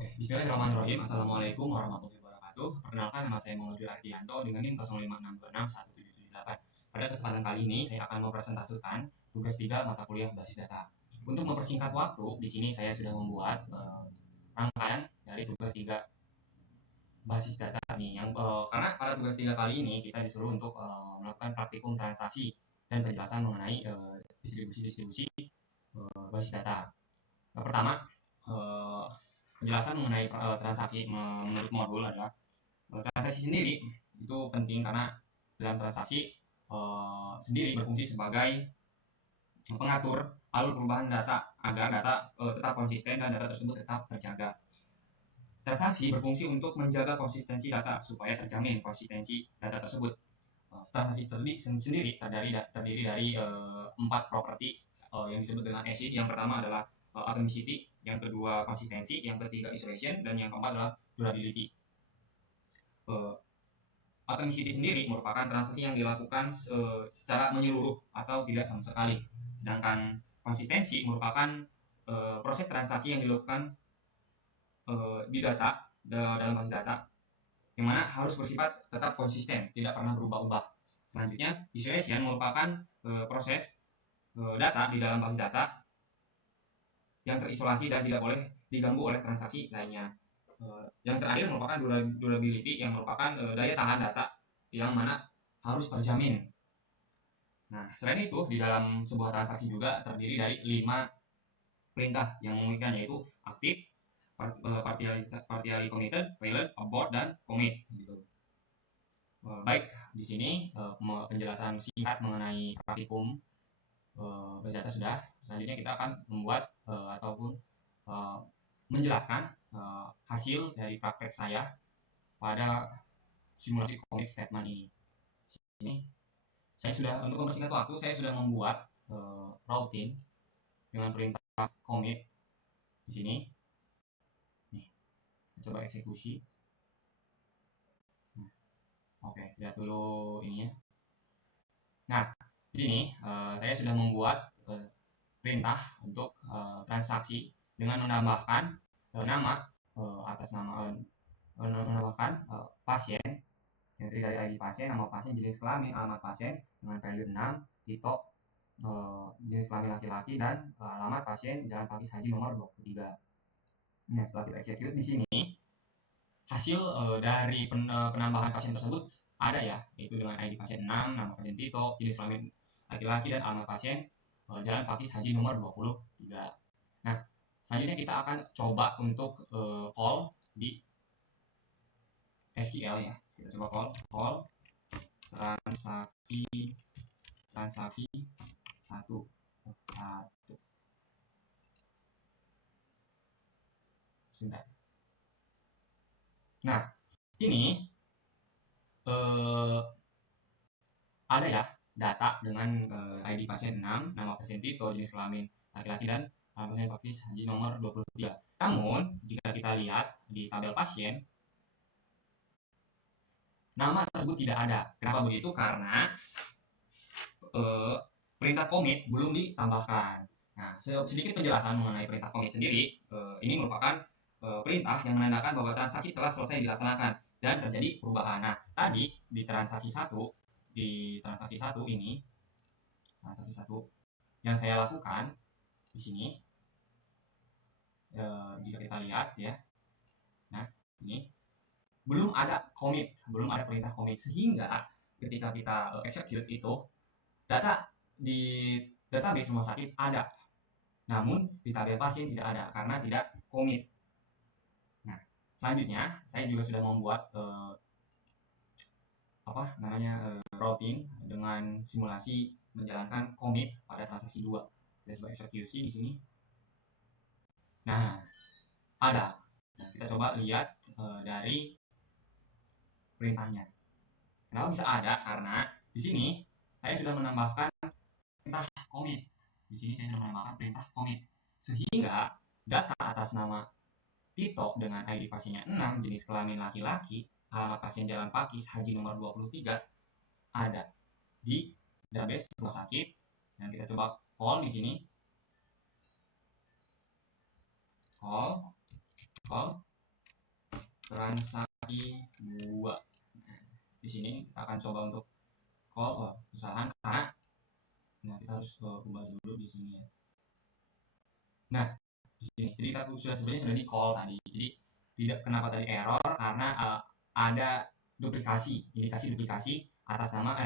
Oke, bismillahirrahmanirrahim. Assalamualaikum warahmatullahi wabarakatuh. Perkenalkan, nama saya Mauludi Ardianto dengan NIM 05626178. Pada kesempatan kali ini, saya akan mempresentasikan tugas 3 mata kuliah basis data. Untuk mempersingkat waktu, di sini saya sudah membuat rangkaian dari tugas 3 basis data nih. Karena pada tugas 3 kali ini kita disuruh untuk melakukan praktikum transaksi dan penjelasan mengenai distribusi basis data. Yang pertama, penjelasan mengenai transaksi menurut modul adalah transaksi sendiri itu penting karena dalam transaksi sendiri berfungsi sebagai pengatur alur perubahan data agar data tetap konsisten dan data tersebut tetap terjaga. Transaksi berfungsi untuk menjaga konsistensi data supaya terjamin konsistensi data tersebut. Transaksi sendiri terdiri dari 4 properti yang disebut dengan ACID. Yang pertama adalah atomicity, yang kedua konsistensi, yang ketiga isolation, dan yang keempat adalah durability. Atomicity sendiri merupakan transaksi yang dilakukan secara menyeluruh atau tidak sama sekali. Sedangkan konsistensi merupakan proses transaksi yang dilakukan di data dalam basis data yang mana harus bersifat tetap konsisten, tidak pernah berubah-ubah. Selanjutnya, isolation merupakan proses data di dalam basis data yang terisolasi dan tidak boleh diganggu oleh transaksi lainnya. Yang terakhir merupakan durability, yang merupakan daya tahan data yang mana harus terjamin. Nah, selain itu, di dalam sebuah transaksi juga terdiri dari 5 perintah yang memungkinkan, yaitu aktif, partially committed, failed, abort, dan commit. Gitu. Baik, di sini penjelasan singkat mengenai praktikum basis data sudah. Selanjutnya kita akan membuat ataupun menjelaskan hasil dari praktek saya pada simulasi commit statement ini. Ini saya sudah, untuk mempersingkat waktu, saya sudah membuat routing dengan perintah commit di sini. Nih, kita coba eksekusi. Oke, lihat dulu ininya. Nah, di sini saya sudah membuat perintah untuk transaksi dengan menambahkan nama atas nama menambahkan pasien yang terdiri dari ID pasien, nama pasien, jenis kelamin, alamat pasien dengan value 6, titok jenis kelamin laki-laki, dan alamat pasien Jalan Pakis Haji nomor 23. Nah, setelah kita execute di sini hasil dari penambahan pasien tersebut ada ya, yaitu dengan ID pasien 6, nama pasien Tito, jenis kelamin laki-laki, dan alamat pasien Jalan Pakis Haji nomor 23. Nah, selanjutnya kita akan coba untuk call di SQL ya. Kita coba call transaksi 1. Sebentar. Nah, ini ada ya data dengan ID pasien 6, nama pasien Tito, jenis kelamin laki-laki, dan pasien Pakis Haji nomor 23. Namun, jika kita lihat di tabel pasien, nama tersebut tidak ada. Kenapa begitu? Karena perintah commit belum ditambahkan. Nah, sedikit penjelasan mengenai perintah commit sendiri. Ini merupakan perintah yang menandakan bahwa transaksi telah selesai dilaksanakan dan terjadi perubahan. Nah, tadi di transaksi 1 ini, transaksi 1 yang saya lakukan di sini, jika kita lihat ya, nah ini belum ada commit, belum ada perintah commit, sehingga ketika kita execute itu data di database rumah sakit ada, namun di tabel pasien tidak ada karena tidak commit. Nah, selanjutnya saya juga sudah membuat routing dengan simulasi menjalankan commit pada transaksi 2. Kita coba eksekusi di sini. Nah, ada. Nah, kita coba lihat dari perintahnya. Kenapa bisa ada? Karena di sini saya sudah menambahkan perintah commit. Di sini saya sudah menambahkan perintah commit, sehingga data atas nama Tito dengan ID pasiennya 6, jenis kelamin laki-laki, alamat pasien Jalan Pakis Haji nomor 23 ada di database rumah sakit. Dan kita coba call di sini. Call transaksi 2. Nah, di sini kita akan coba untuk call kesalahan karena kita harus ubah dulu di sini ya. Nah, di sini jadi kita sebenarnya sudah di call tadi. Jadi tidak kenapa tadi error karena ada indikasi duplikasi atas nama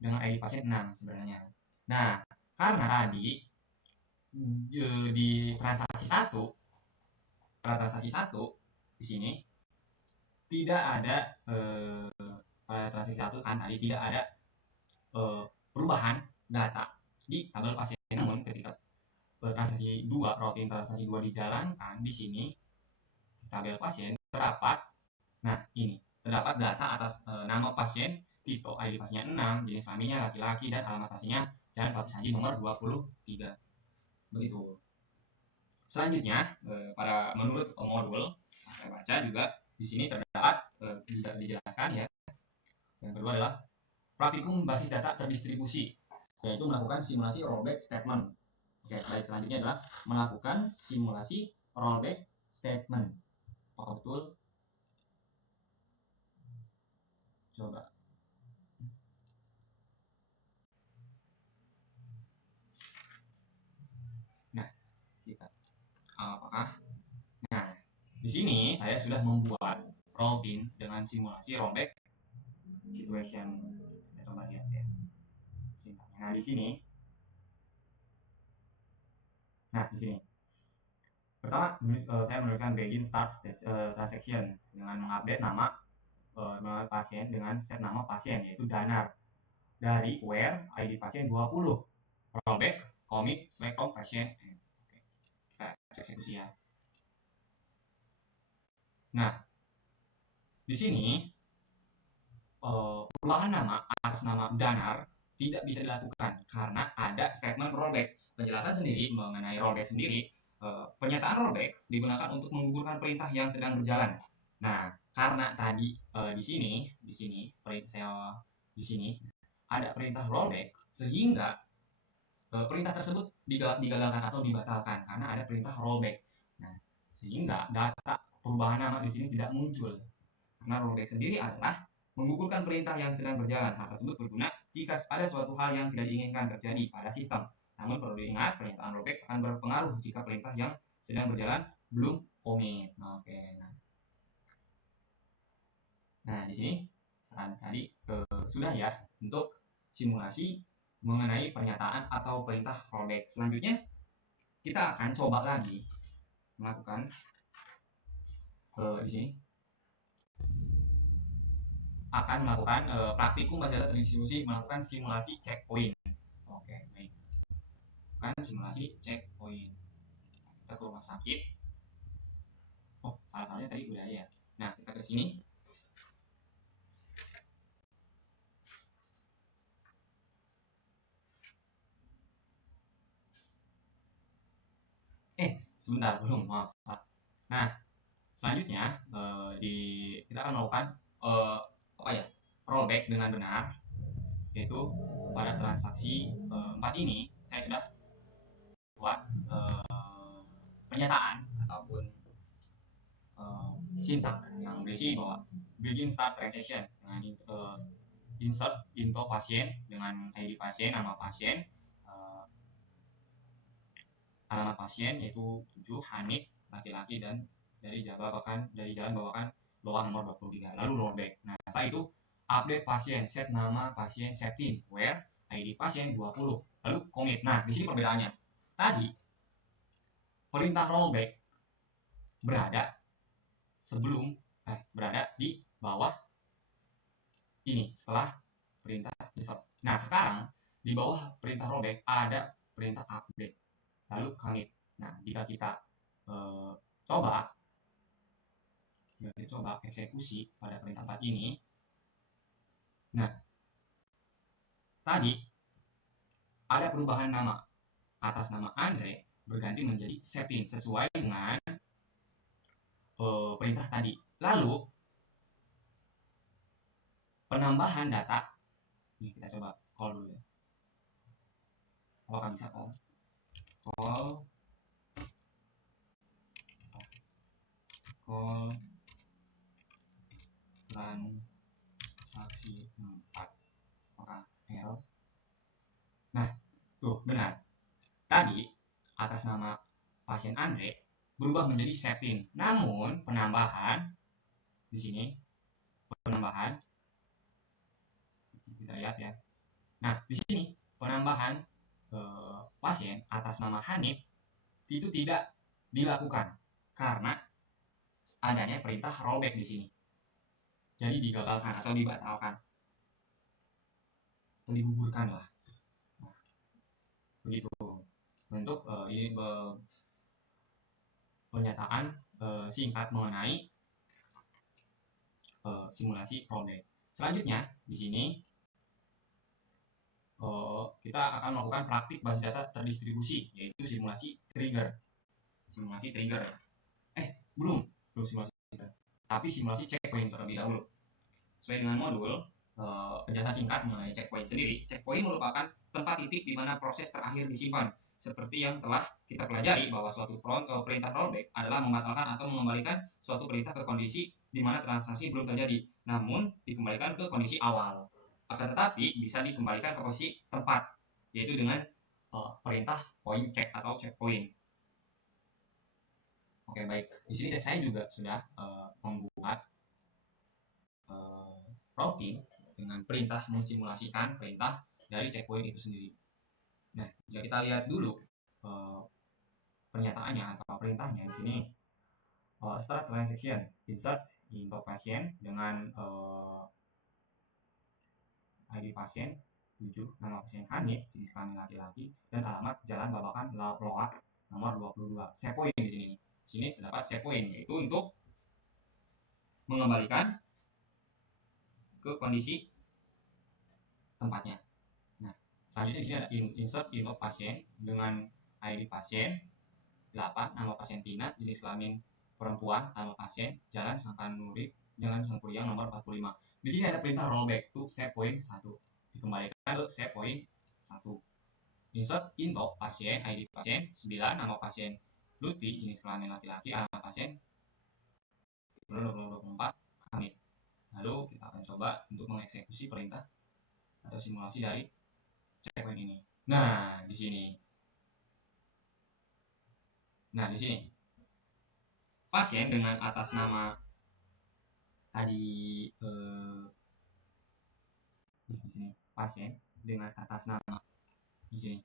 dengan ID pasien 6 sebenarnya. Nah, karena tadi di transaksi 1 di sini tidak ada pada transaksi 1 kan tadi tidak ada perubahan data di tabel pasien. Namun ketika transaksi 2 routing transaksi 2 dijalankan di sini di tabel pasien terdapat data atas nama pasien Tito, ID pasiennya 6, jenis kelaminnya laki-laki, dan alamat pasiennya Jalan Pelapis Haji nomor 23. Begitu. Selanjutnya, pada menurut modul saya baca juga di sini terdapat tidak dijelaskan ya. Yang kedua adalah praktikum basis data terdistribusi, yaitu melakukan simulasi rollback statement. Oke, baik, selanjutnya adalah melakukan simulasi rollback statement. Apakah betul? Coba. Nah, kita apakah? Nah, di sini saya sudah membuat routine dengan simulasi rollback situation. Kita coba lihat ya. Nah, di sini. Pertama, saya menuliskan begin start transaction dengan mengupdate nama pasien dengan set nama pasien yaitu Danar dari where ID pasien 20 rollback commit select from pasien. Kita eksekusi ya. Nah, di sini perubahan nama atas nama Danar tidak bisa dilakukan karena ada statement rollback. Penjelasan sendiri mengenai rollback sendiri, pernyataan rollback digunakan untuk menggugurkan perintah yang sedang berjalan. Nah, karena tadi di sini ada perintah rollback sehingga perintah tersebut digagalkan atau dibatalkan karena ada perintah rollback. Nah, sehingga data perubahan nama di sini tidak muncul. Karena rollback sendiri adalah menggugurkan perintah yang sedang berjalan. Hal tersebut berguna jika ada suatu hal yang tidak diinginkan terjadi pada sistem. Namun perlu diingat, pernyataan rollback akan berpengaruh jika perintah yang sedang berjalan belum commit. Oke, nah di sini tadi sudah ya untuk simulasi mengenai pernyataan atau perintah rollback. Selanjutnya kita akan coba lagi melakukan di sini akan melakukan praktikum basis data terdistribusi melakukan simulasi checkpoint. Oke, baik. Kan simulasi checkpoint. Kita ke rumah sakit. Oh, salah-salahnya tadi udah ya. Nah, kita ke sini. Sebentar, belum, maaf. Nah, selanjutnya kita akan melakukan rollback dengan benar, yaitu pada transaksi 4 ini saya sudah buat pernyataan ataupun sintak yang berisi bahwa begin start transaction dengan insert info pasien dengan ID pasien, nama pasien, alamat pasien yaitu 7 Hanif laki-laki dan dari Jalan Babakan Loa nomor 23. Lalu rollback. Nah, setelah itu update pasien, set nama pasien, setting where ID pasien 20. Lalu commit. Nah, di sini perbedaannya. Tadi perintah rollback berada di bawah ini setelah perintah insert. Nah, sekarang di bawah perintah rollback ada perintah update lalu commit. Nah, jika kita coba eksekusi pada perintah 4 ini, nah tadi ada perubahan nama atas nama Andre berganti menjadi setting sesuai dengan perintah tadi. Lalu penambahan data, ini kita coba call dulu ya. Apakah bisa call transaksi 4. Apakah error? Nah, tuh benar. Tadi atas nama pasien Andre berubah menjadi Septin. Namun penambahan di sini penambahan kita lihat ya. Nah, di sini penambahan pasien atas nama Hanif itu tidak dilakukan karena adanya perintah rollback di sini. Jadi digagalkan atau dibatalkan atau digugurkan lah. Nah, begitu untuk ini pernyataan singkat mengenai simulasi rollback. Selanjutnya di sini kita akan melakukan praktik basis data terdistribusi, yaitu simulasi trigger. Simulasi trigger. Belum simulasi trigger, tapi simulasi checkpoint terlebih dahulu. Sesuai dengan modul penjelasan singkat mengenai checkpoint sendiri, checkpoint merupakan tempat titik di mana proses terakhir disimpan. Seperti yang telah kita pelajari bahwa suatu perintah rollback adalah membatalkan atau mengembalikan suatu perintah ke kondisi di mana transaksi belum terjadi, namun dikembalikan ke kondisi awal. Akan tetapi bisa dikembalikan ke posisi tempat, yaitu dengan perintah point check atau checkpoint. Oke, baik. Di sini saya juga sudah membuat routing dengan perintah mensimulasikan perintah dari checkpoint itu sendiri. Nah, jika kita lihat dulu pernyataannya atau perintahnya di sini, start transaction, insert into pasien dengan ID pasien 7, nama pasien Hanif, jenis kelamin laki-laki, dan alamat Jalan Babakan Loak nomor 22. Set point di sini. Di sini terdapat set point, yaitu untuk mengembalikan ke kondisi tempatnya. Nah, selanjutnya di sini ada insert into pasien dengan ID pasien 8, nama pasien Tina, jenis kelamin perempuan, nama pasien, Jalan Sangkan Nurib, Jalan Sangkuriang nomor 45. Di sini ada perintah rollback to set point 1. Dikembalikan ke set point 1. Insert into pasien, ID pasien 9, nama pasien Lutfi, jenis kelamin laki-laki, alamat pasien 2024 kami. Lalu kita akan coba untuk mengeksekusi perintah atau simulasi dari checkpoint ini. Nah, di sini pasien dengan atas nama tadi di sini pasien dengan atas nama di sini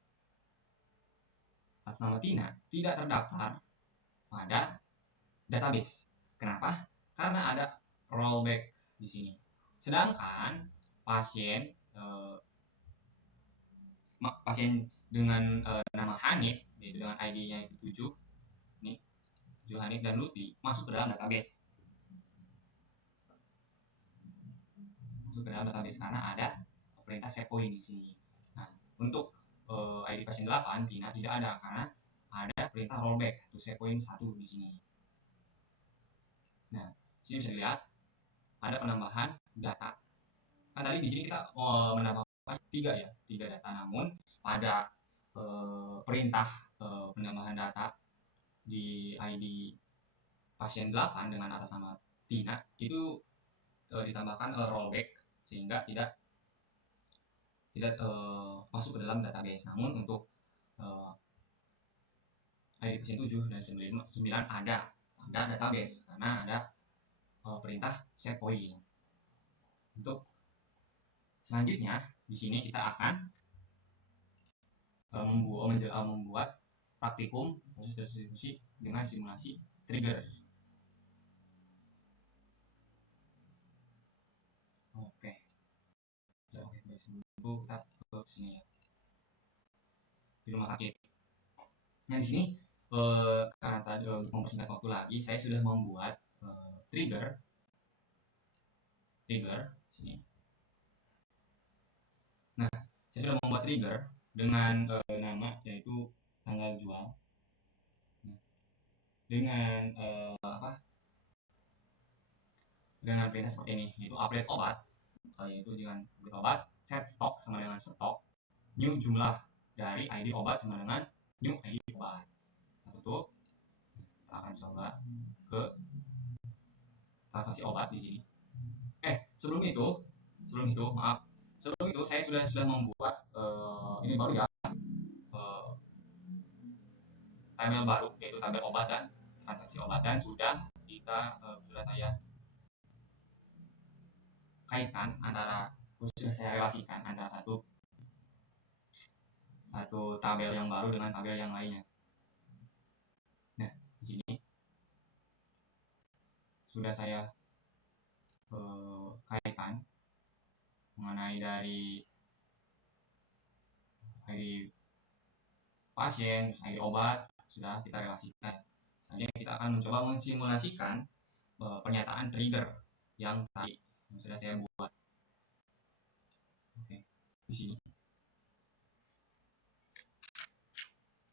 atas nama Tina tidak terdaftar pada database. Kenapa? Karena ada rollback di sini. Sedangkan pasien dengan nama Hanif, yaitu dengan ID-nya itu 7, nih 7 Hanif dan Lutfi, masuk ke dalam database. Karena ada perintah set point di sini. Nah, untuk ID pasien 8 Tina tidak ada karena ada perintah rollback to set point 1 di sini. Nah, di sini bisa dilihat ada penambahan data. Kan tadi di sini kita menambahkan 3 data, namun pada perintah penambahan data di ID pasien 8 dengan atas nama Tina itu ditambahkan rollback sehingga tidak masuk ke dalam database. Namun untuk ID pasien 7 dan 9 ada database karena ada perintah set point. Untuk selanjutnya di sini kita akan membuat praktikum proses distribusi dengan simulasi trigger. Oke, baik, sebelum itu kita ke sini ya, di rumah sakit. Nah, di sini karena tadi untuk mempersingkat waktu lagi, saya sudah membuat trigger sini. Nah, saya sudah membuat trigger dengan nama yaitu tanggal jual. Nah, dengan dengan perintah seperti ini, yaitu update obat, yaitu dengan update obat, set stok sama dengan stok, new jumlah dari ID obat sama dengan new ID obat. Kita tutup. Kita akan coba ke transaksi obat di sini. sebelum itu maaf, sebelum itu saya sudah membuat ini baru ya, tabel baru, yaitu tabel obat dan transaksi obat, dan sudah saya kaitkan antara, sudah saya relasikan antara satu tabel yang baru dengan tabel yang lainnya. Nah, di sini sudah saya kaitkan mengenai dari ID pasien, ID obat, sudah kita relasikan. Selanjutnya kita akan mencoba mensimulasikan pernyataan trigger yang tadi yang sudah saya buat. Oke, di sini.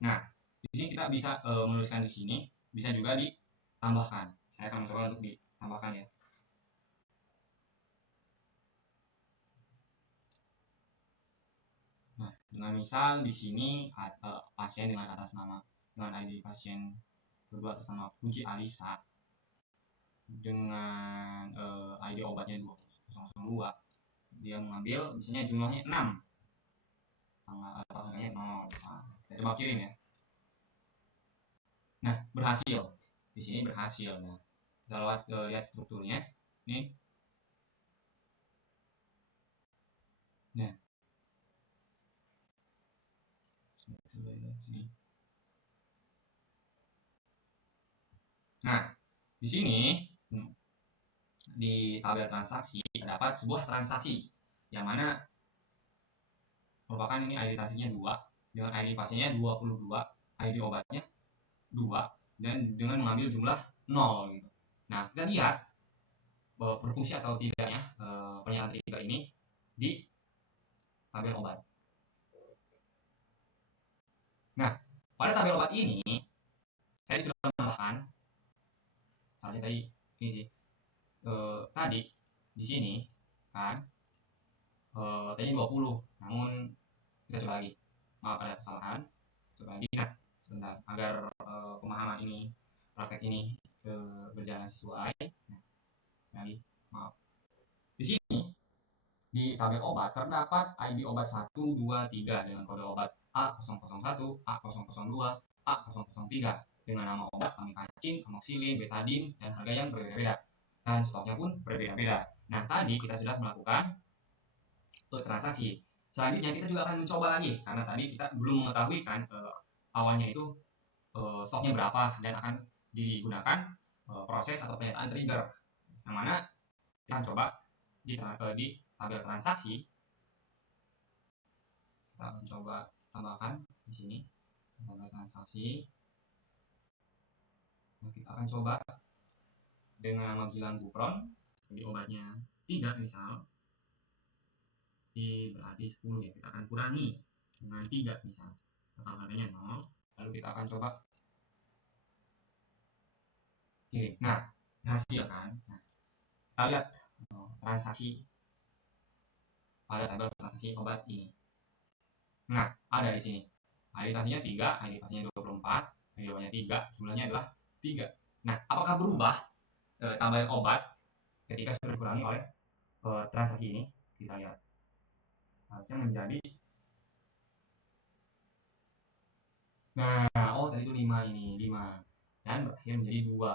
Nah, di sini kita bisa menuliskan di sini, bisa juga ditambahkan. Saya akan mencoba untuk ditambahkan ya. Nah, dengan misal di sini pasien dengan atas nama, dengan ID pasien berdua atas nama Puji Alisa, dengan ID obatnya 2002, dia mengambil misalnya jumlahnya 6, tanggal atau harganya 0, kita coba kirim ya. Nah, berhasil. Di sini berhasil. Nah, kita lihat strukturnya. Nih. Nah. Sini. Nah, di sini di tabel transaksi terdapat sebuah transaksi yang mana merupakan ini ID transaksinya 2 dengan ID pasiennya 22, ID obatnya 2, dan dengan mengambil jumlah 0 gitu. Nah, kita lihat berfungsi atau tidaknya pernyataan trigger ini di tabel obat. Nah, pada tabel obat ini saya sudah menambahkan, misalnya tadi ini sih, tadi di sini kan tadi 20, namun kita coba lagi, maaf ada kesalahan, coba lagi. Nah, sebentar agar pemahaman ini, praktek ini berjalan sesuai. Nah, lagi, maaf. Di sini di tabel obat terdapat ID obat 1, 2, 3 dengan kode obat A001, A002, A003 dengan nama obat amikacin, amoxilin, betadine, dan harga yang berbeda-beda, dan stoknya pun berbeda-beda. Nah, tadi kita sudah melakukan transaksi. Selanjutnya kita juga akan mencoba lagi, karena tadi kita belum mengetahui kan awalnya itu stoknya berapa dan akan digunakan proses atau pernyataan trigger, yang mana kita coba di tabel transaksi. Kita akan coba tambahkan di sini tabel transaksi. Nah, kita akan coba dengan nama Gilang Gupron, jadi obatnya 3 misal, berarti 10 ya, kita akan kurangi dengan 3 misal, total harganya 0, lalu kita akan coba kirim. Nah, berhasil kan. Nah, kita lihat transaksi pada tabel transaksi obat ini. Nah, ada di sini ID transaksinya 3, ID pasiennya 24, ID obatnya 3, jumlahnya adalah 3. Nah, apakah berubah tabel obat ketika sudah dikurangi oleh transaksi ini? Kita lihat, harusnya menjadi, nah, oh tadi itu 5 ini, 5, dan berakhir menjadi 2.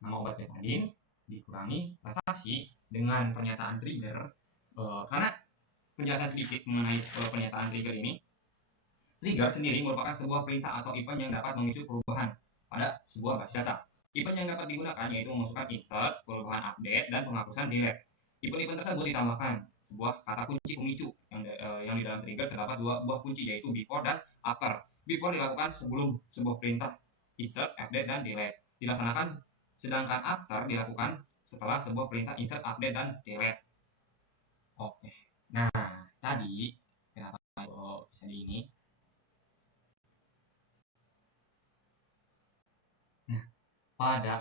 Nama obat betadine dikurangi transaksi dengan pernyataan trigger, karena penjelasan sedikit mengenai pernyataan trigger ini. Trigger sendiri merupakan sebuah perintah atau event yang dapat memicu perubahan pada sebuah basis data. Event yang dapat digunakan yaitu memasukkan insert, perubahan update, dan penghapusan delete. Event-event tersebut ditambahkan sebuah kata kunci pemicu yang di dalam trigger terdapat 2 buah kunci, yaitu before dan after. Before dilakukan sebelum sebuah perintah insert, update, dan delete dilaksanakan, sedangkan after dilakukan setelah sebuah perintah insert, update, dan delete. Oke. Nah, tadi kenapa bisa di ini? Nah, pada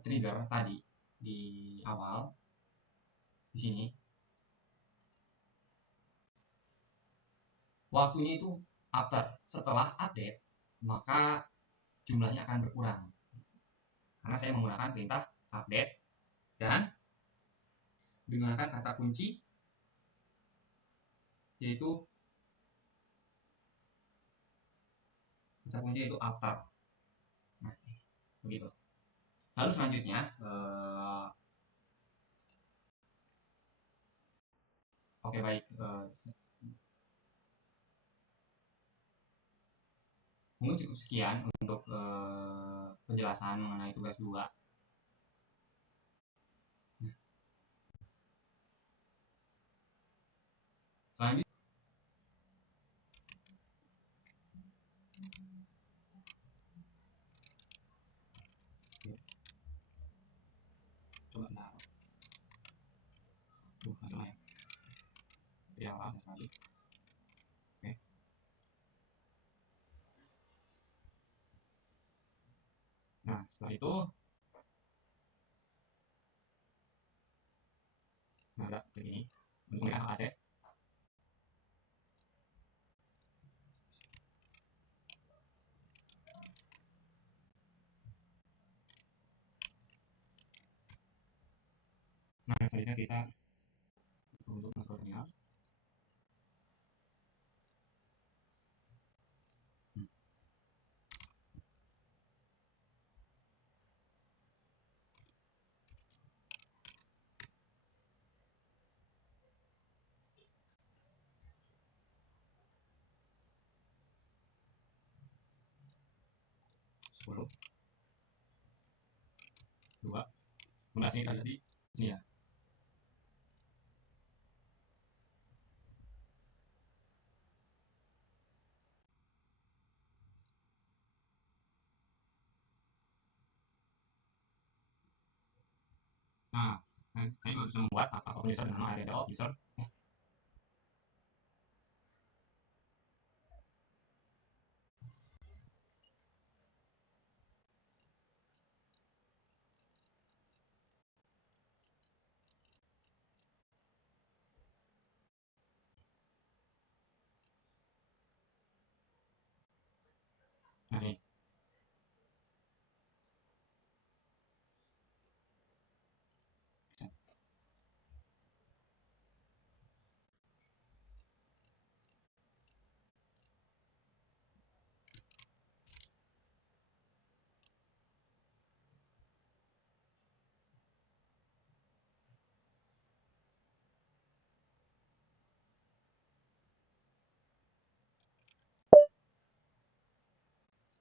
trigger tadi di awal di sini waktunya itu after, setelah update maka jumlahnya akan berkurang karena saya menggunakan perintah update dan digunakan kata kunci yaitu after. Nah, begitu. Lalu selanjutnya oke baik, mungkin cukup sekian untuk penjelasan mengenai tugas 2. Selanjutnya coba bentar. Masalah ya. Ya, lagi. Oke. Nah, setelah itu ada begini untuk melihat akses. Nah, selanjutnya kita untuk masuk terminal. Sepuluh 2 kemudian kita lihat di sini ya. Nah, saya juga bisa membuat apapun user dengan nama area user. Nah, ini.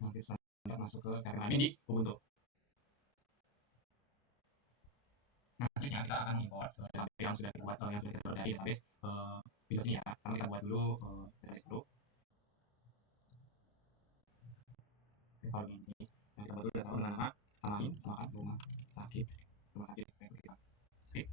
Nanti saya masuk ke area ini di Ubuntu. Nah, selanjutnya kita akan import yang sudah kita buat yang sudah kita buat dari database Windows ini ya. Pertama kita buat dulu database dulu. Kalau di sini, nah, kita buat dulu data nama samain sama rumah sakit kita klik.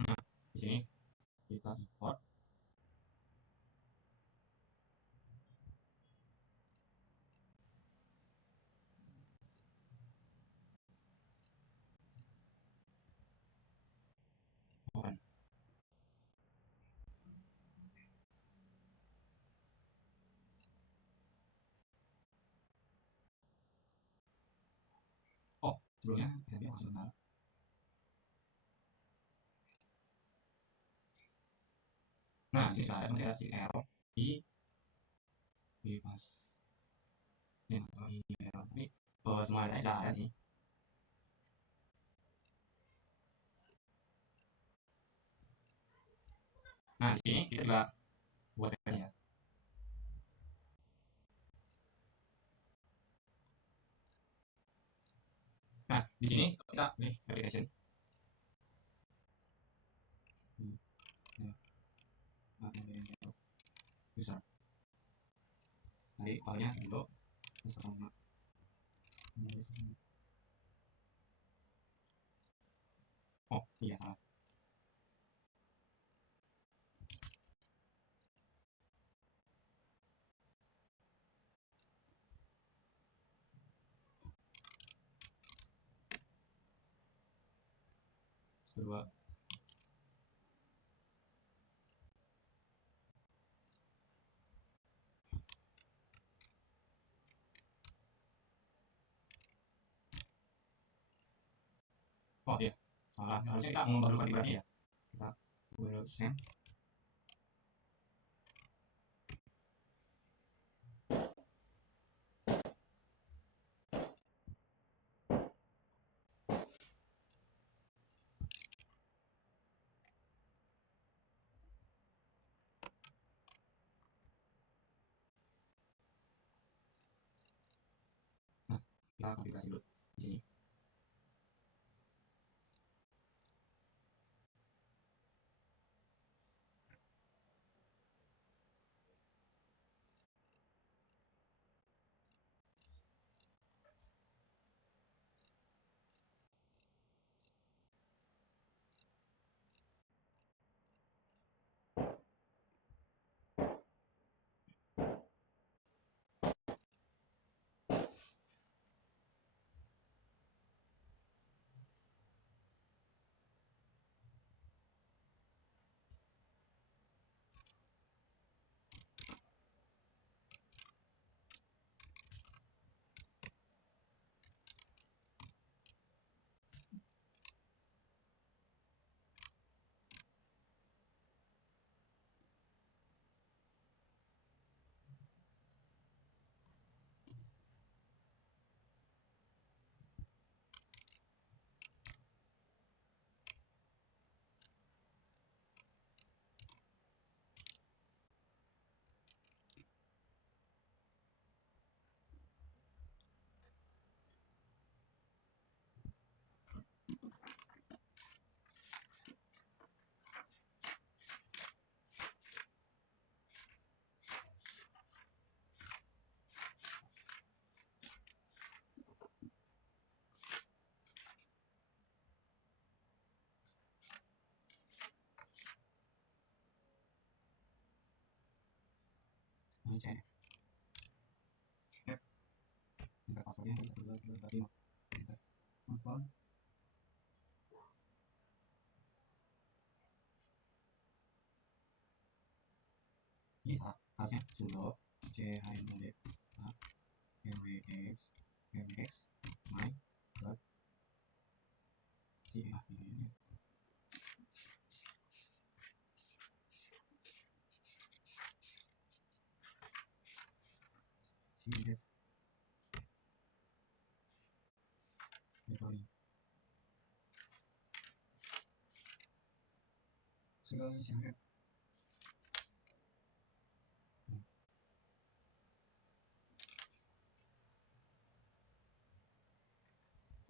Nah, di sini kita import. Open. Oh, sebelumnya saya masuk sebentar. Nah, di sini sudah ada sebenarnya si error di pas ini atau ini error tapi semua datanya sudah ada sih. Nah, di sini kita juga buat ya. Nah, di sini kita pilih application. User. Nanti filenya dulu. Oh, iya salah. 2. Oh iya, salah. Harusnya kita mengubah dulu konfigurasi ya. Kita ubah dulu. Nah, kita konfigurasi dulu di sini. Ini cek. Enter passwordnya kita tadi enter confirm. Ini salah, harusnya sudo chmod mx my dot ini cdef segalanya siang.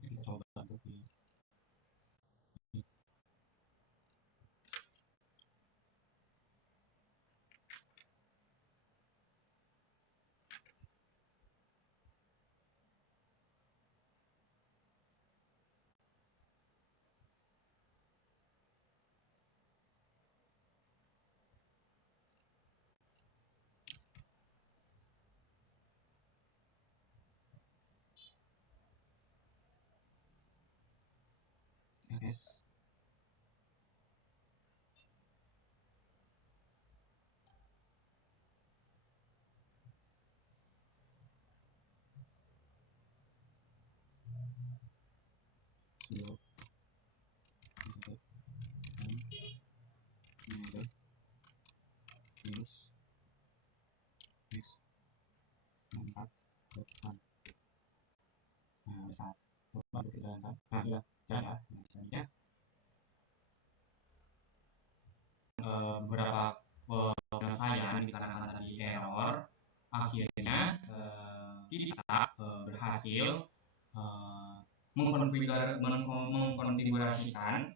Kita coba untuk di ls sudo minus x 4.1. Nah, besar. Coba untuk kita jalankan. Nah, sudah jalan ya. Nah, selanjutnya beberapa penyelesaian dikarenakan tadi error, akhirnya kita berhasil mengkonfigurasikan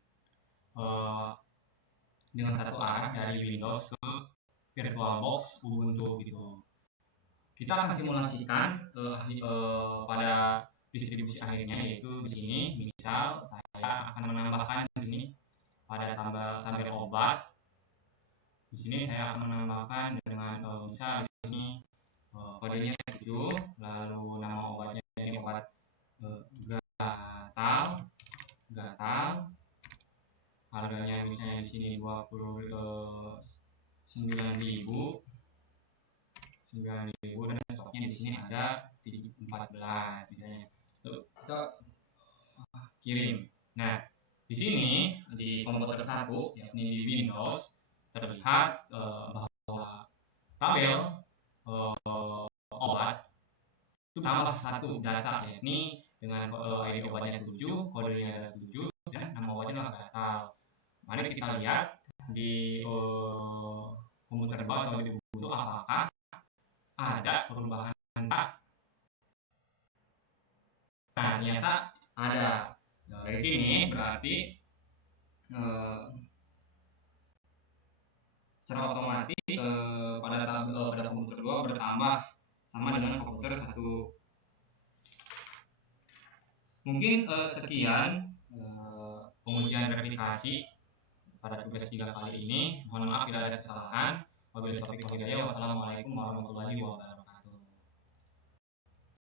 dengan satu arah dari Windows ke VirtualBox Ubuntu gitu. Kita akan simulasikan pada distribusi akhirnya, yaitu di sini misal saya akan menambahkan di sini pada tabel obat. Di sini saya akan menambahkan dengan misal di sini kodenya 7, lalu nama obatnya ini obat gatal, harganya misalnya di sini 29.000 dan stoknya di sini ada 14 misalnya. Lalu kita kirim. Nah, di sini di komputer 1 yakni di Windows terlihat bahwa tabel obat itu tambah satu data, yakni dengan ID obatnya 7, kodenya 7, dan nama obatnya nggak gatal. Mari kita lihat di komputer 2 atau di buku apakah ada perubahan tak. Nah, ternyata ada. Nah, dari sini berarti secara otomatis pada komputer 2 bertambah sama dengan komputer 1. Mungkin sekian pengujian replikasi pada tugas 3 kali ini. Mohon maaf bila ada kesalahan. Wabillahi taufiq wal hidayah. Wassalamualaikum warahmatullahi wabarakatuh.